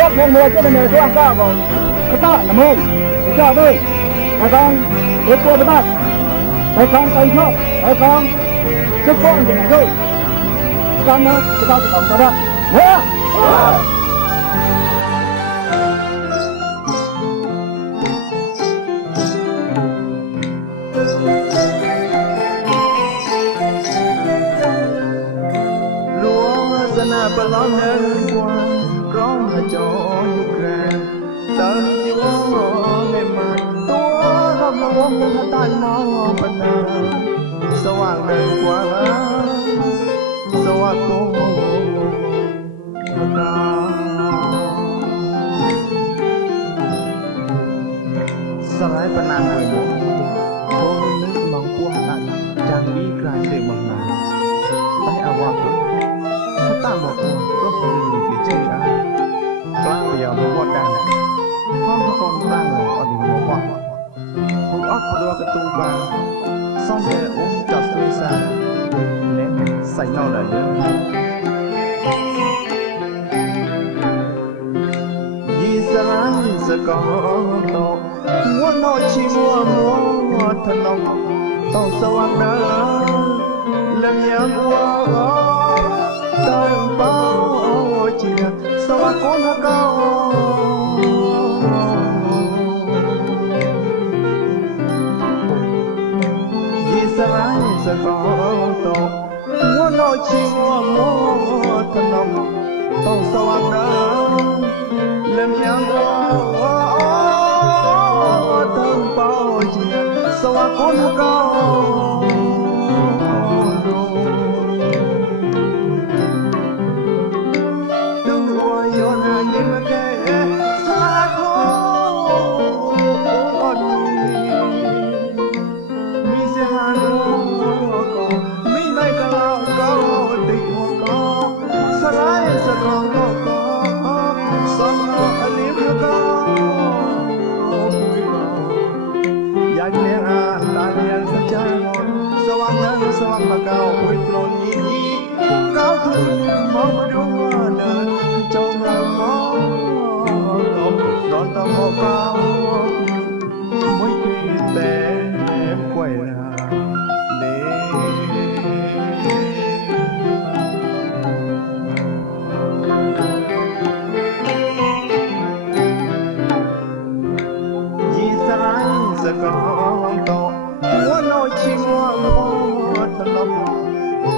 Các mong mua cho nên là cao vào cái ta là mông để cho đây là con vượt qua cái ta là con tay chốt là con sức con thì là thôi con nó cái ta tổng ta đó nhớ bà lo nên qua có mà cho Ukraine tận chỉ muốn ngày mai tua rầm lòng ông nhưng ta nó bên nào sawang đời qua sawang cô Sarai penang mo ko nước mong qua anh trang đi cài để mong nào tay awak ta một có người bị chơi ra các bây giờ một quan đàn con đang là ở điểm một quan một óc đưa cái tung ba xong sẽ uống trà sữa xa ném say nhau là nhớ vì sao sẽ có nó muốn nói chỉ muốn thân lòng tao sao ăn nữa làm nhớ qua tay bao chia sao con nó cao vì sao sẽ có tổ muốn nói chi muốn thân lòng tao sao ăn đó lên nhang qua tay bao chia sao con nó cao Sawang magao quay plon nhị cao thương mong mà đúng đời trong lòng ngõ đón tâm mộ cao mỗi khi tên em quay lại để vì sao sẽ có to muốn nói chi muốn thân lòng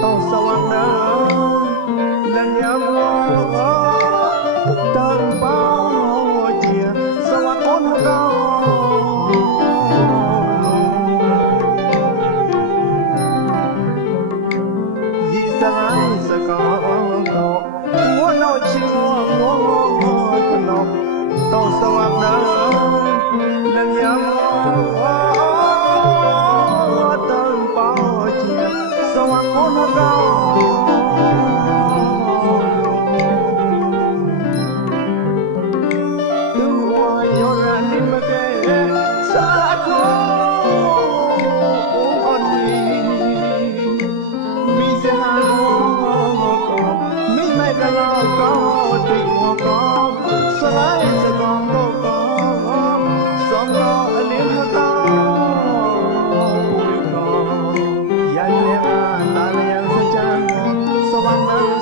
tao sao ăn đó lần nhớ qua tận bao chia sao ăn con cao vì sao sẽ có to muốn nói chi muốn thân lòng tao sao ăn đó lần nhớ qua sao con nó cao từ ngoài yo ra nên mà kể sao con mi sẽ hàng con mi này cả là có tình con sao lại sẽ còn đâu có sao có liền hơn tao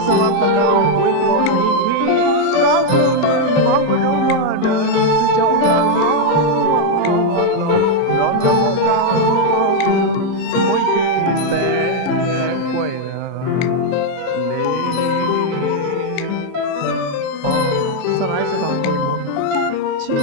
Sawang pagao quay plon nhị cao thương mong mà đúng đời trong lòng ngõ đón tâm mộ cao mỗi khi tên quay lại Sarai sẽ làm quay một chỉ